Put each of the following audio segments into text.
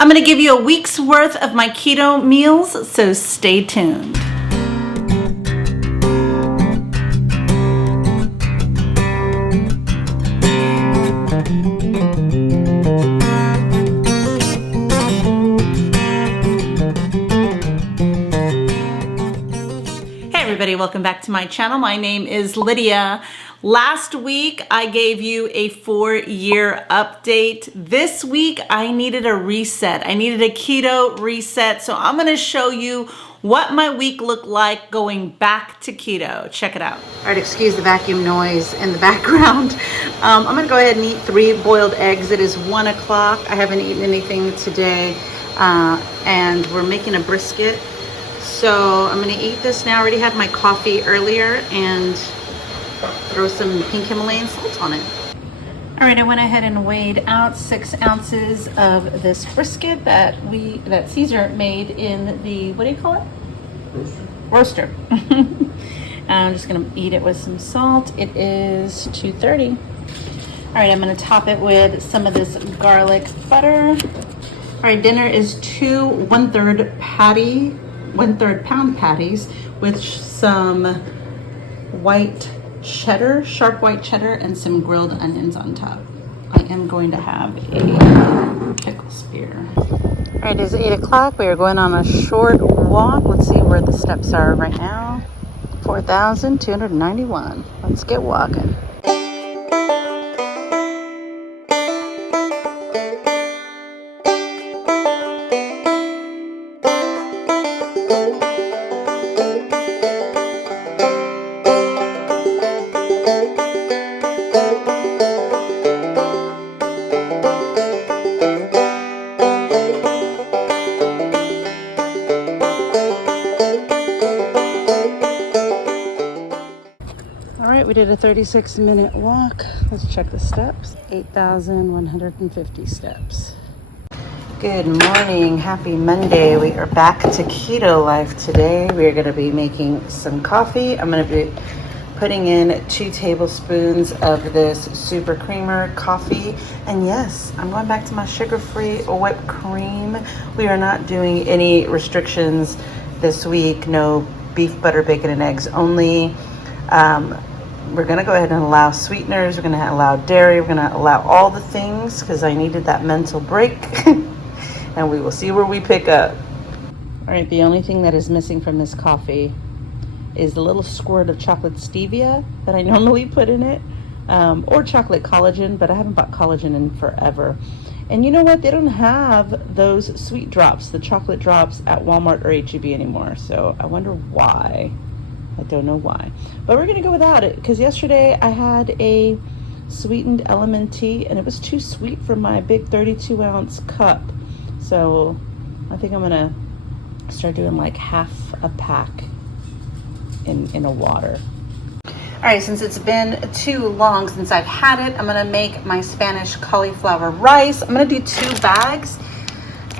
I'm going to give you a week's worth of my keto meals, so stay tuned. Everybody, welcome back to my channel. My name is Lydia. Last week I gave you a 4-year update. This week I needed a reset. I needed a keto reset. So I'm going to show you what my week looked like going back to keto. Check it out. All right, excuse the vacuum noise in the background. I'm going to go ahead and eat 3 boiled eggs. It is 1 o'clock. I haven't eaten anything today, and we're making a brisket. So I'm going to eat this now. I already had my coffee earlier and throw some pink Himalayan salt on it. All right, I went ahead and weighed out 6 ounces of this brisket that Caesar made in the, what do you call it? Roaster. I'm just going to eat it with some salt. It is 2:30. All right, I'm going to top it with some of this garlic butter. All right, dinner is 2 1/3 pound patties with some white cheddar, sharp white cheddar, and some grilled onions on top. I am going to have a pickle spear. All right, it is 8 o'clock. We are going on a short walk. Let's see where the steps are right now. 4,291. Let's get walking. We did a 36-minute walk. Let's check the steps. 8,150 steps. Good morning. Happy Monday. We are back to keto life today. We are going to be making some coffee. I'm going to be putting in 2 tablespoons of this super creamer coffee. And yes, I'm going back to my sugar-free whipped cream. We are not doing any restrictions this week. No beef, butter, bacon, and eggs only. We're going to go ahead and allow sweeteners. We're going to allow dairy. We're going to allow all the things because I needed that mental break. And we will see where we pick up. All right, the only thing that is missing from this coffee is a little squirt of chocolate stevia that I normally put in it, or chocolate collagen, but I haven't bought collagen in forever. And you know what? They don't have those sweet drops, the chocolate drops at Walmart or H-E-B anymore. So I wonder why. I don't know why, but we're gonna go without it because yesterday I had a sweetened element tea and it was too sweet for my big 32-ounce cup. So I think I'm gonna start doing like half a pack in a water. All right, since it's been too long since I've had it, I'm gonna make my Spanish cauliflower rice. I'm gonna do 2 bags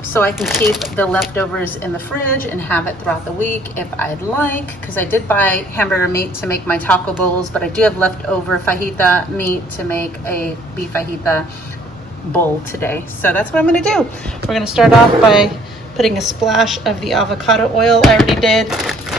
so I can keep the leftovers in the fridge and have it throughout the week if I'd like, because I did buy hamburger meat to make my taco bowls, but I do have leftover fajita meat to make a beef fajita bowl today. So that's what I'm going to do. We're going to start off by putting a splash of the avocado oil. I already did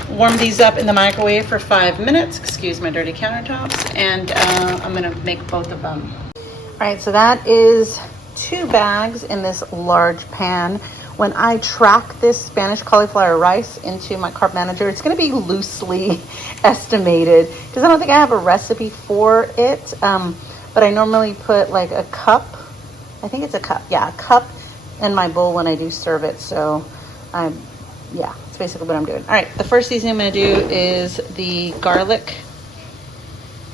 warm these up in the microwave for 5 minutes. Excuse my dirty countertops. And I'm going to make both of them. All right, so that is 2 bags in this large pan. When I track this Spanish cauliflower rice into my carb manager, it's going to be loosely estimated because I don't think I have a recipe for it. But I normally put like a cup. I think it's a cup. Yeah, a cup in my bowl when I do serve it. So yeah, that's basically what I'm doing. All right, the first seasoning I'm going to do is the garlic,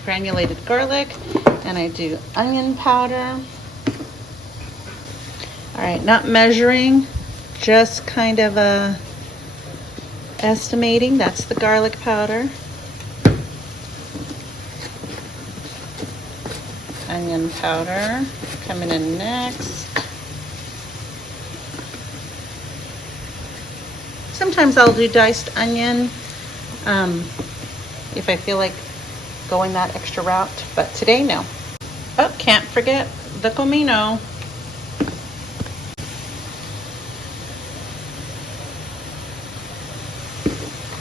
granulated garlic, and I do onion powder. All right, not measuring, just kind of estimating. That's the garlic powder. Onion powder coming in next. Sometimes I'll do diced onion if I feel like going that extra route, but today, no. Oh, can't forget the comino.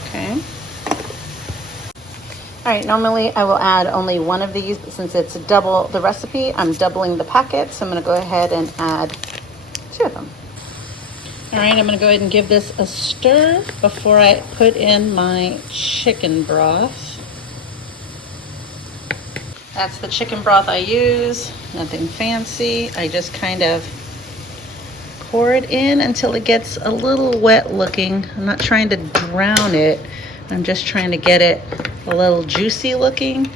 Okay. All right, normally I will add only one of these, but since it's double the recipe, I'm doubling the packet. So I'm gonna go ahead and add 2 of them. All right, I'm gonna go ahead and give this a stir before I put in my chicken broth. That's the chicken broth I use, nothing fancy. I just kind of pour it in until it gets a little wet looking. I'm not trying to drown it. I'm just trying to get it a little juicy looking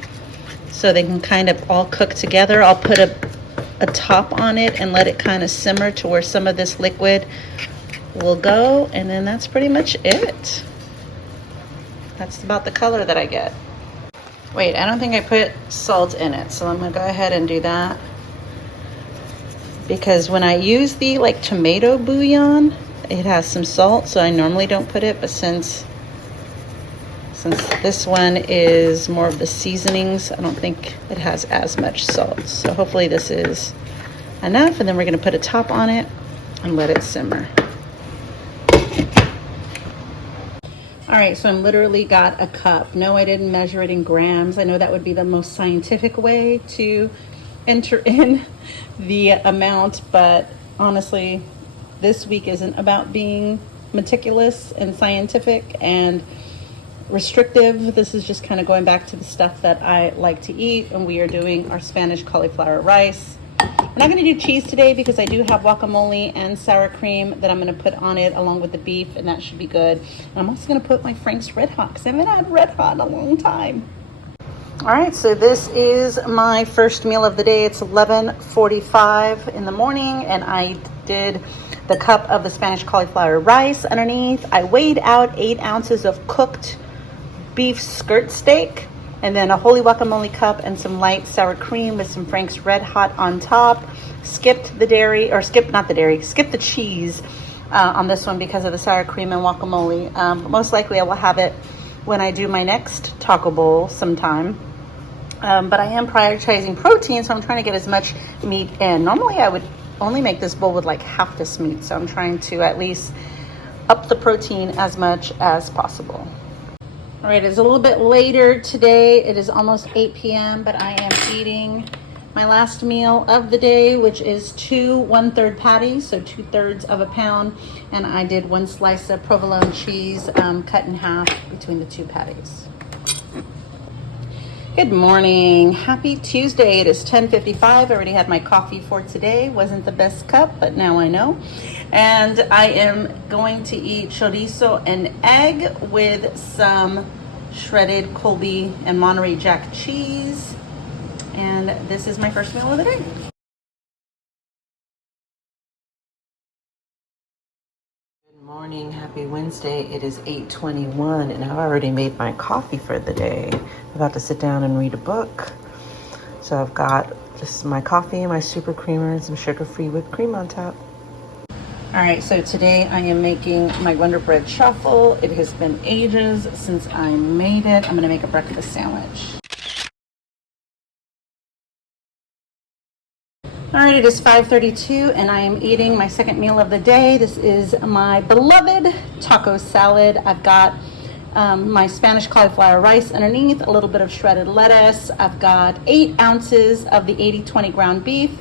so they can kind of all cook together. I'll put a top on it and let it kind of simmer to where some of this liquid will go, and then that's pretty much it. That's about the color that I get. Wait, I don't think I put salt in it, so I'm gonna go ahead and do that. Because when I use the like tomato bouillon, it has some salt, so I normally don't put it, but since this one is more of the seasonings, I don't think it has as much salt. So hopefully this is enough, and then we're gonna put a top on it and let it simmer. All right, so I'm literally got a cup. No, I didn't measure it in grams. I know that would be the most scientific way to enter in the amount, but honestly, this week isn't about being meticulous and scientific and restrictive. This is just kind of going back to the stuff that I like to eat, and we are doing our Spanish cauliflower rice. We're not going to do cheese today because I do have guacamole and sour cream that I'm going to put on it along with the beef, and that should be good. And I'm also going to put my Frank's Red Hot because I haven't had Red Hot in a long time. All right, so this is my first meal of the day. It's 11:45 in the morning, and I did the cup of the Spanish cauliflower rice underneath. I weighed out 8 ounces of cooked beef skirt steak, and then a holy guacamole cup and some light sour cream with some Frank's Red Hot on top. Skipped the dairy, or skipped the cheese on this one because of the sour cream and guacamole. But most likely I will have it when I do my next taco bowl sometime. But I am prioritizing protein, so I'm trying to get as much meat in. Normally I would only make this bowl with like half this meat, so I'm trying to at least up the protein as much as possible. All right, it's a little bit later today. It is almost 8 p.m., but I am eating my last meal of the day, which is 2 1/3 patties, so 2/3 of a pound. And I did 1 slice of provolone cheese cut in half between the 2 patties. Good morning. Happy Tuesday. It is 10:55. I already had my coffee for today. Wasn't the best cup, but now I know. And I am going to eat chorizo and egg with some shredded Colby and Monterey Jack cheese. And this is my first meal of the day. Good morning. Happy Wednesday. It is 8:21 and I've already made my coffee for the day. I'm about to sit down and read a book. So I've got just my coffee, my super creamer, and some sugar-free whipped cream on top. All right, so today I am making my Wonder Bread truffle. It has been ages since I made it. I'm gonna make a breakfast sandwich. All right, it is 5:32 and I am eating my second meal of the day. This is my beloved taco salad. I've got my Spanish cauliflower rice underneath, a little bit of shredded lettuce. I've got 8 ounces of the 80/20 ground beef,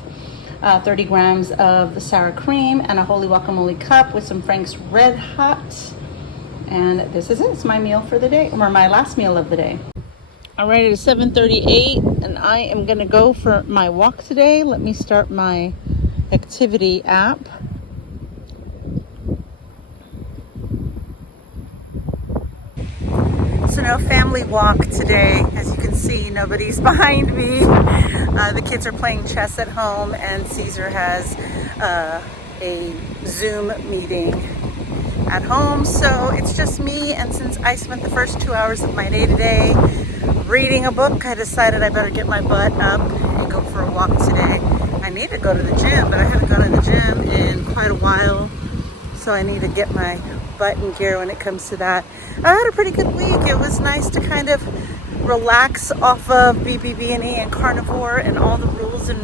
30 grams of the sour cream, and a holy guacamole cup with some Frank's Red Hot. And this is it. It's my meal for the day, or my last meal of the day. All right, it is 7:38 and I am gonna go for my walk today. Let me start my activity app. So no family walk today. As you can see, nobody's behind me. The kids are playing chess at home and Caesar has a Zoom meeting at home. So it's just me, and since I spent the first 2 hours of my day today reading a book, I decided I better get my butt up and go for a walk today. I need to go to the gym, but I haven't gone to the gym in quite a while. So I need to get my butt in gear when it comes to that. I had a pretty good week. It was nice to kind of relax off of BBB&E and carnivore and all the rules and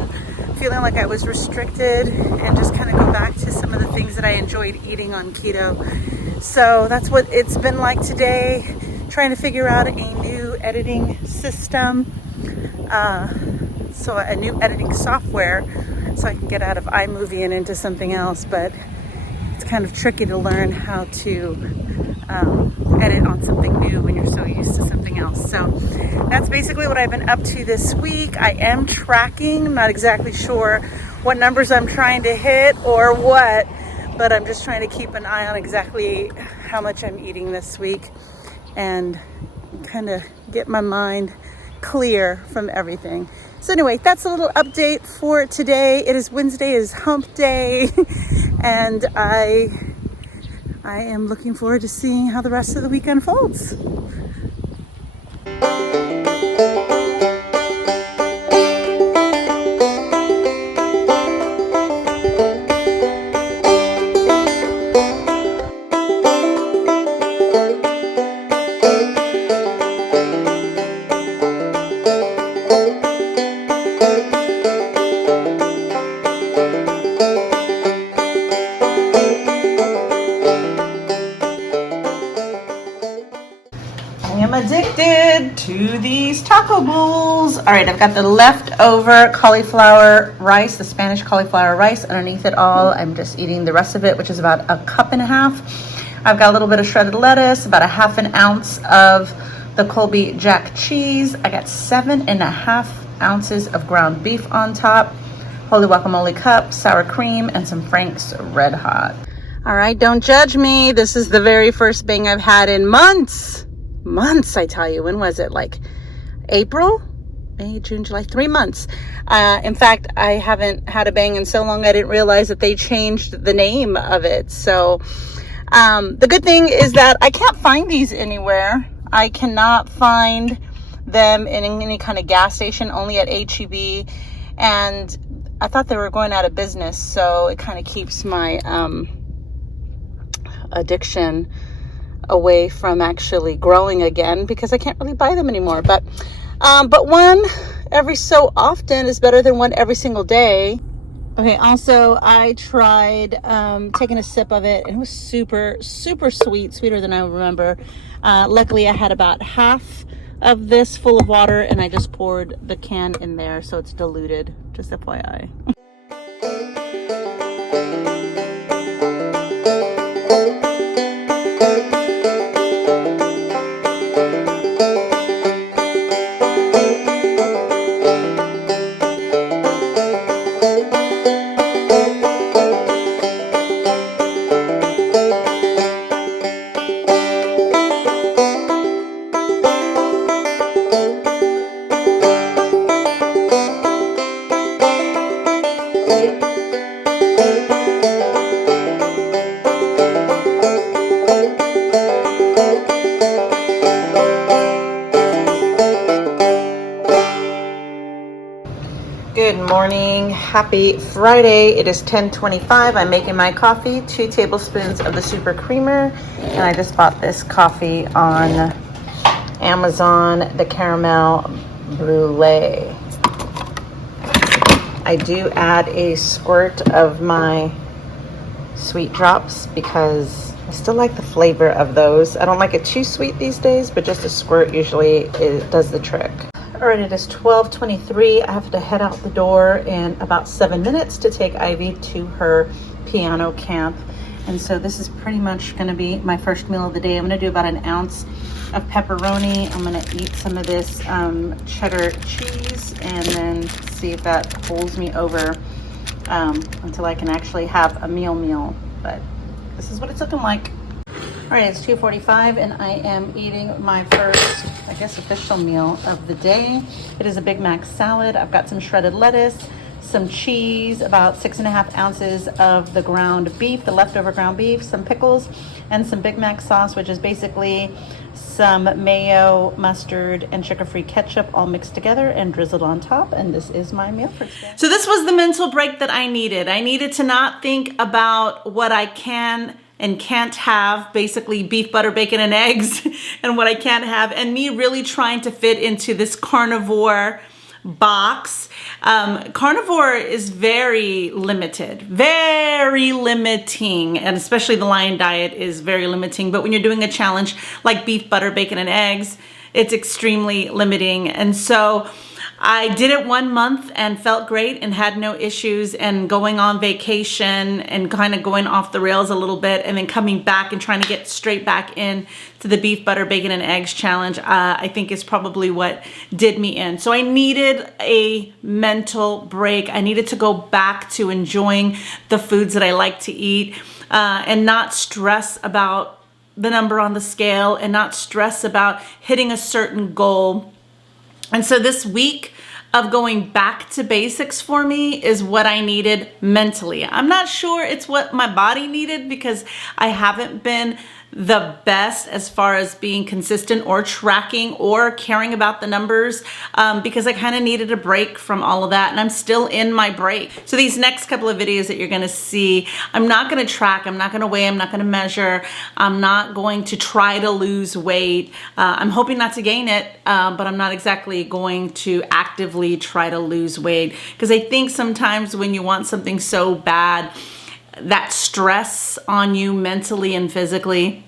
feeling like I was restricted and just kind of go back to some of the things that I enjoyed eating on keto. So that's what it's been like today, trying to figure out a new editing system, so a new editing software so I can get out of iMovie and into something else. But it's kind of tricky to learn how to edit on something new when you're so used to something else. So that's basically what I've been up to this week. I am tracking. I'm not exactly sure what numbers I'm trying to hit or what, but I'm just trying to keep an eye on exactly how much I'm eating this week and kind of get my mind clear from everything. So anyway, that's a little update for today. It is Wednesday, it is hump day, and I am looking forward to seeing how the rest of the week unfolds. I am addicted to these taco bowls. All right, I've got the leftover cauliflower rice, the Spanish cauliflower rice underneath it all. I'm just eating the rest of it, which is about a cup and a half. I've got a little bit of shredded lettuce, about a half an ounce of the Colby Jack cheese. I got 7.5 ounces of ground beef on top, holy guacamole cup, sour cream, and some Frank's Red Hot. All right, don't judge me. This is the very first bang I've had in months. Months, I tell you. When was it? Like April, May, June, July, 3 months. In fact, I haven't had a bang in so long I didn't realize that they changed the name of it. So the good thing is that I can't find these anywhere. I cannot find them in any kind of gas station, only at HEB. And I thought they were going out of business, so it kind of keeps my addiction away from actually growing again, because I can't really buy them anymore. But one every so often is better than one every single day. Okay, also I tried taking a sip of it, and it was super, super sweet, sweeter than I remember. Luckily I had about half of this full of water, and I just poured the can in there, so it's diluted, just FYI. Good morning, happy Friday. It is 10:25. I'm making my coffee, 2 tablespoons of the super creamer, and I just bought this coffee on Amazon, the caramel brulee. I do add a squirt of my sweet drops because I still like the flavor of those. I don't like it too sweet these days, but just a squirt usually does the trick. All right, it is 12:23. I have to head out the door in about 7 minutes to take Ivy to her piano camp. And so this is pretty much gonna be my first meal of the day. I'm gonna do about an ounce of pepperoni. I'm gonna eat some of this cheddar cheese and then see if that holds me over until I can actually have a meal. But this is what it's looking like. All right, it's 2:45 and I am eating my first, I guess, official meal of the day. It is a Big Mac salad. I've got some shredded lettuce, some cheese, about 6.5 ounces of the ground beef, the leftover ground beef, some pickles, and some Big Mac sauce, which is basically some mayo, mustard, and sugar-free ketchup all mixed together and drizzled on top. And this is my meal for today. So this was the mental break that I needed. I needed to not think about what I can and can't have, basically beef, butter, bacon, and eggs, and what I can't have, and me really trying to fit into this carnivore box. Carnivore is very limited, very limiting, and especially the Lion diet is very limiting. But when you're doing a challenge like beef, butter, bacon, and eggs, it's extremely limiting. And so I did it 1 month and felt great and had no issues, and going on vacation and kind of going off the rails a little bit and then coming back and trying to get straight back in to the beef, butter, bacon, and eggs challenge, I think is probably what did me in. So I needed a mental break. I needed to go back to enjoying the foods that I like to eat and not stress about the number on the scale and not stress about hitting a certain goal. And so this week of going back to basics for me is what I needed mentally. I'm not sure it's what my body needed because I haven't been the best as far as being consistent or tracking or caring about the numbers because I kind of needed a break from all of that, and I'm still in my break. So these next couple of videos that you're gonna see, I'm not gonna track, I'm not gonna weigh, I'm not gonna measure, I'm not going to try to lose weight. I'm hoping not to gain it, but I'm not exactly going to actively try to lose weight because I think sometimes when you want something so bad, that stress on you mentally and physically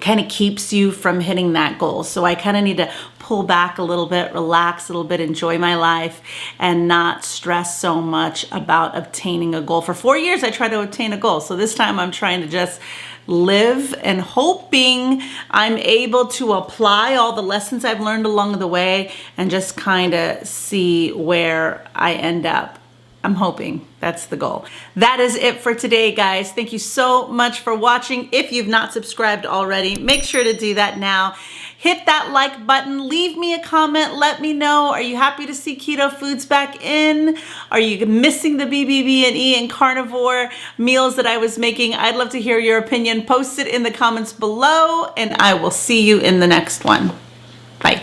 kind of keeps you from hitting that goal. So I kind of need to pull back a little bit, relax a little bit, enjoy my life, and not stress so much about obtaining a goal. For 4 years, I tried to obtain a goal. So this time I'm trying to just live and hoping I'm able to apply all the lessons I've learned along the way and just kind of see where I end up. I'm hoping that's the goal. That is it for today, guys. Thank you so much for watching. If you've not subscribed already, make sure to do that now. Hit that like button, leave me a comment, let me know. Are you happy to see keto foods back in? Are you missing the BBB&E and carnivore meals that I was making? I'd love to hear your opinion. Post it in the comments below, and I will see you in the next one. Bye.